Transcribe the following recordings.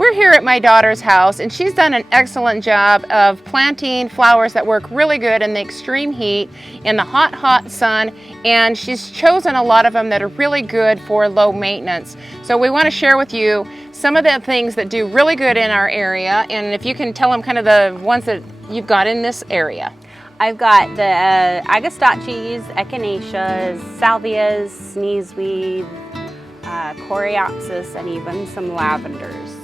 We're here at my daughter's house, and she's done an excellent job of planting flowers that work really good in the extreme heat, in the hot, hot sun, and she's chosen a lot of them that are really good for low maintenance. So we want to share with you some of the things that do really good in our area, and if you can tell them kind of the ones that you've got in this area. I've got the agastaches, echinaceas, salvias, sneezeweed, coreopsis, and even some lavenders.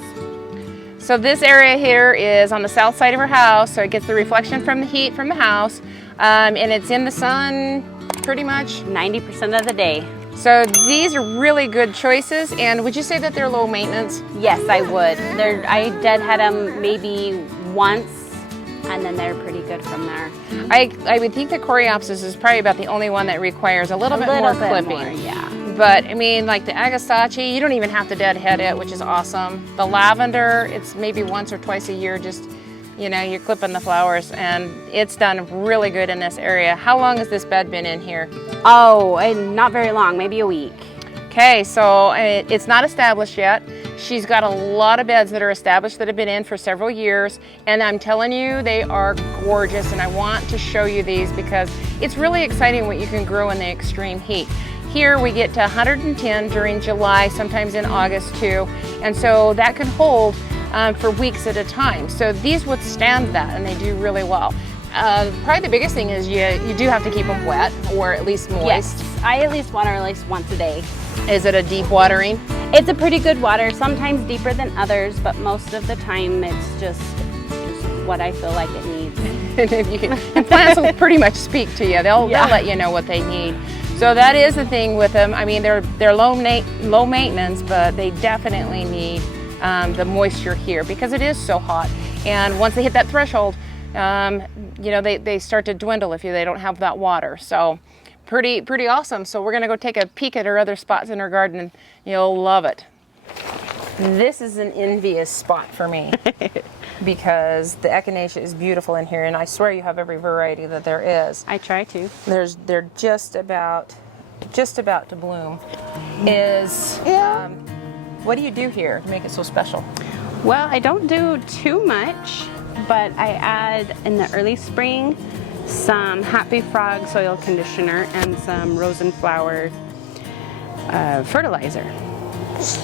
So this area here is on the south side of her house, so it gets the reflection from the heat from the house, and it's in the sun pretty much 90% of the day. So these are really good choices, and would you say that they're low maintenance? Yes, I would. I deadhead them maybe once, and then they're pretty good from there. I would think that coreopsis is probably about the only one that requires a little bit more clipping. Yeah. But I mean, like the agastache, you don't even have to deadhead it, which is awesome. The lavender, it's maybe once or twice a year, just, you know, you're clipping the flowers, and it's done really good in this area. How long has this bed been in here? Oh, not very long, maybe a week. Okay, so it's not established yet. She's got a lot of beds that are established that have been in for several years, and I'm telling you, they are gorgeous, and I want to show you these because it's really exciting what you can grow in the extreme heat. Here we get to 110 during July, sometimes in August too, and so that can hold for weeks at a time. So these withstand that, and they do really well. Probably the biggest thing is you do have to keep them wet, or at least moist. Yes, I at least water at least once a day. Is it a deep watering? It's a pretty good water, sometimes deeper than others, but most of the time it's just what I feel like it needs. And plants will pretty much speak to you. They'll let you know what they need. So that is the thing with them. I mean, they're low maintenance, but they definitely need the moisture here because it is so hot. And once they hit that threshold, you know, they start to dwindle if they don't have that water. So pretty awesome. So we're gonna go take a peek at her other spots in her garden, and you'll love it. This is an envious spot for me because the echinacea is beautiful in here, and I swear you have every variety that there is. I try to. They're just about to bloom. What do you do here to make it so special? Well, I don't do too much, but I add in the early spring some Happy Frog soil conditioner and some rose and flower fertilizer.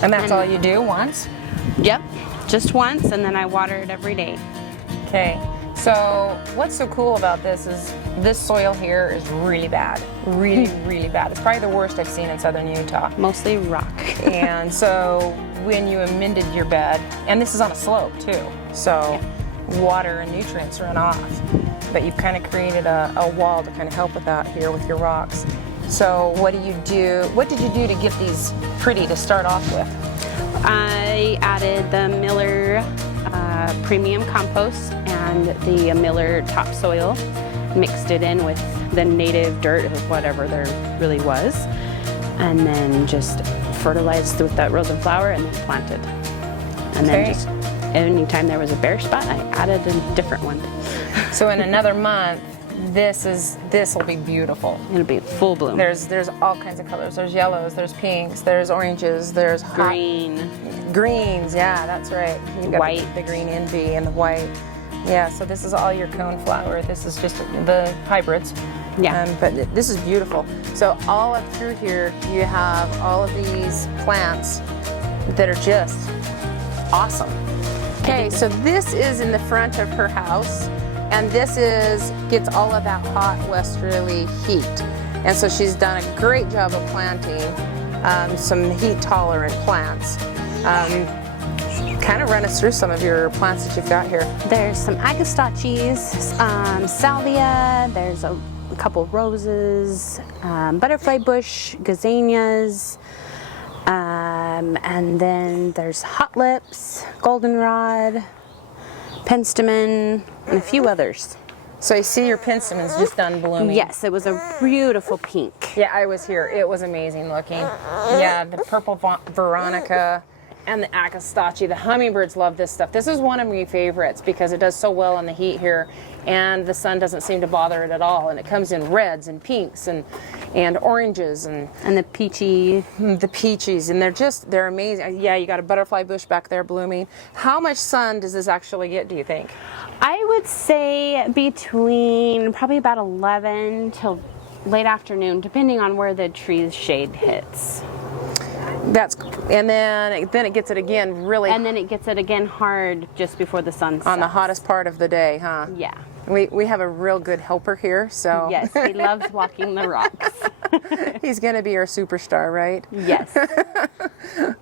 And that's all you do once? Yep, just once, and then I water it every day. Okay, so what's so cool about this is this soil here is really bad. Really bad. It's probably the worst I've seen in southern Utah. Mostly rock. And so when you amended your bed, and this is on a slope too, so water and nutrients run off. But you've kind of created a wall to kind of help with that here with your rocks. So what do you do? What did you do to get these pretty to start off with? I added the Miller premium compost and the Miller topsoil, mixed it in with the native dirt of whatever there really was, and then just fertilized with that rose and flower and then planted. And then just anytime there was a bare spot, I added a different one. So in another month, this will be beautiful. It'll be full bloom. There's all kinds of colors. There's yellows, there's pinks, there's oranges, there's greens. Yeah, that's right. You've got white, the green envy and the white. Yeah, so this is all your cone flower. This is just the hybrids. Yeah. But this is beautiful. So all up through here, you have all of these plants that are just awesome. Okay, so this is in the front of her house, and this gets all of that hot westerly heat. And so she's done a great job of planting some heat-tolerant plants. Kind of run us through some of your plants that you've got here. There's some agastaches, salvia, there's a couple roses, butterfly bush, gazanias, and then there's hot lips, goldenrod, penstemon, and a few others. So you see your penstemons just done blooming. Yes, it was a beautiful pink. Yeah, I was here. It was amazing looking. Yeah, the purple Veronica. and the Echinacea. The hummingbirds love this stuff. This is one of my favorites because it does so well in the heat here, and the sun doesn't seem to bother it at all. And it comes in reds and pinks and oranges and the peachy. the peaches, and they're amazing. Yeah, you got a butterfly bush back there blooming. How much sun does this actually get, do you think? I would say between probably about 11 till late afternoon, depending on where the tree's shade hits. And then it gets it again really. And then it gets it again hard just before the sun sets. On the hottest part of the day, huh? Yeah. We have a real good helper here, so. Yes, he loves walking the rocks. He's going to be our superstar, right? Yes.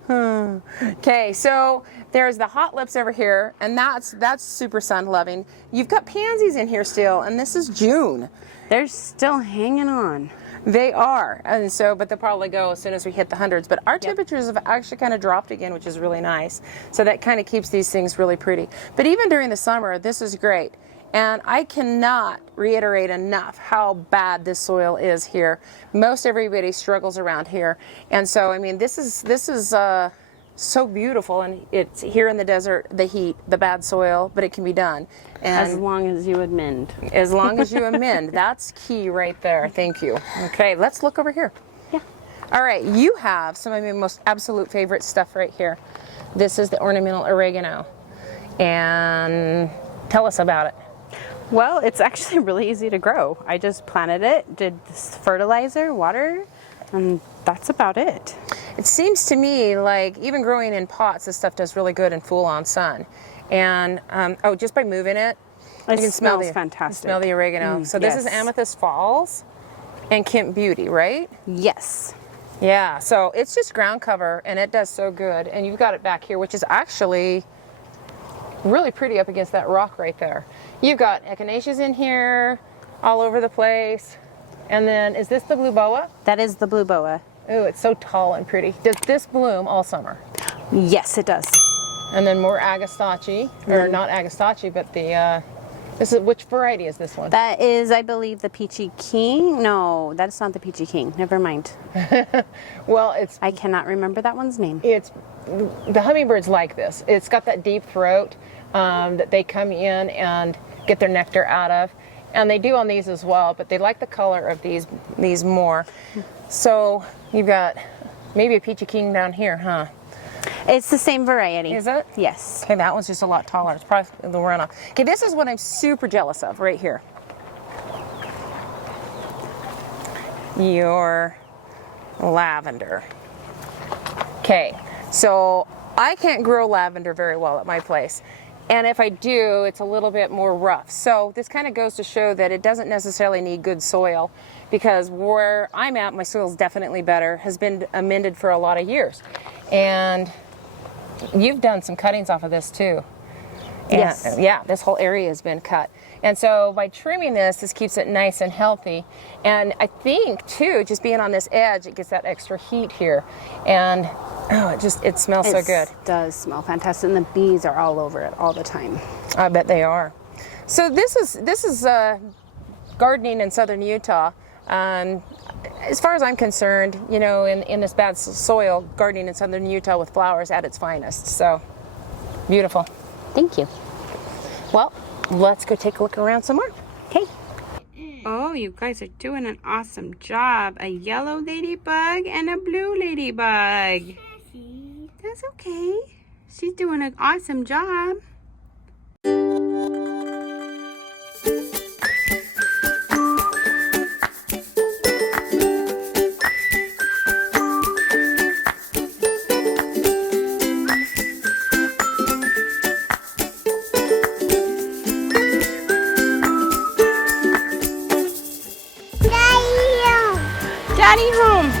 Okay, so there's the hot lips over here, and that's super sun loving. You've got pansies in here still, and this is June. They're still hanging on. They are, and so, but they'll probably go as soon as we hit the hundreds. But our temperatures have actually kind of dropped again, which is really nice. So that kind of keeps these things really pretty. But even during the summer, this is great. And I cannot reiterate enough how bad this soil is here. Most everybody struggles around here. And so, I mean, this is so beautiful, and it's here in the desert, the heat, the bad soil, but it can be done. And as long as you amend. As long as you amend. That's key right there. Thank you. Okay, let's look over here. Yeah. All right, you have some of my most absolute favorite stuff right here. This is the ornamental oregano. And tell us about it. Well, it's actually really easy to grow. I just planted it, did this fertilizer, water, and that's about it. It seems to me like even growing in pots, this stuff does really good in full-on sun. And just by moving it, you can smells fantastic. Smell the oregano. So this is Amethyst Falls and Kemp Beauty, right? Yes. Yeah. So it's just ground cover, and it does so good. And you've got it back here, which is actually really pretty up against that rock right there. You've got echinaceas in here, all over the place. And then, is this the blue boa? That is the blue boa. Oh, it's so tall and pretty. Does this bloom all summer? Yes, it does. And then more agastache, or not agastache, but the, which variety is this one? That is, I believe, the Peachy King. No, that's not the Peachy King. Never mind. Well, I cannot remember that one's name. The hummingbirds like this. It's got that deep throat that they come in and get their nectar out of. And they do on these as well, but they like the color of these more. So you've got maybe a Peachy King down here, huh? It's the same variety. Is it? Yes. Okay, that one's just a lot taller. It's probably the runoff. Okay, this is what I'm super jealous of right here. Your lavender. Okay, so I can't grow lavender very well at my place. And if I do, it's a little bit more rough. So this kind of goes to show that it doesn't necessarily need good soil, because where I'm at, my soil's definitely better, has been amended for a lot of years. And you've done some cuttings off of this too. Yes. Yeah, this whole area has been cut. And so by trimming this keeps it nice and healthy. And I think too, just being on this edge, it gets that extra heat here. And it smells so good. It does smell fantastic, and the bees are all over it all the time. I bet they are. So this is gardening in southern Utah. As far as I'm concerned, you know, in this bad soil, gardening in southern Utah with flowers at its finest. So beautiful. Thank you. Well, let's go take a look around some more. Okay. Oh, you guys are doing an awesome job. A yellow ladybug and a blue ladybug. That's okay. She's doing an awesome job. Daddy home.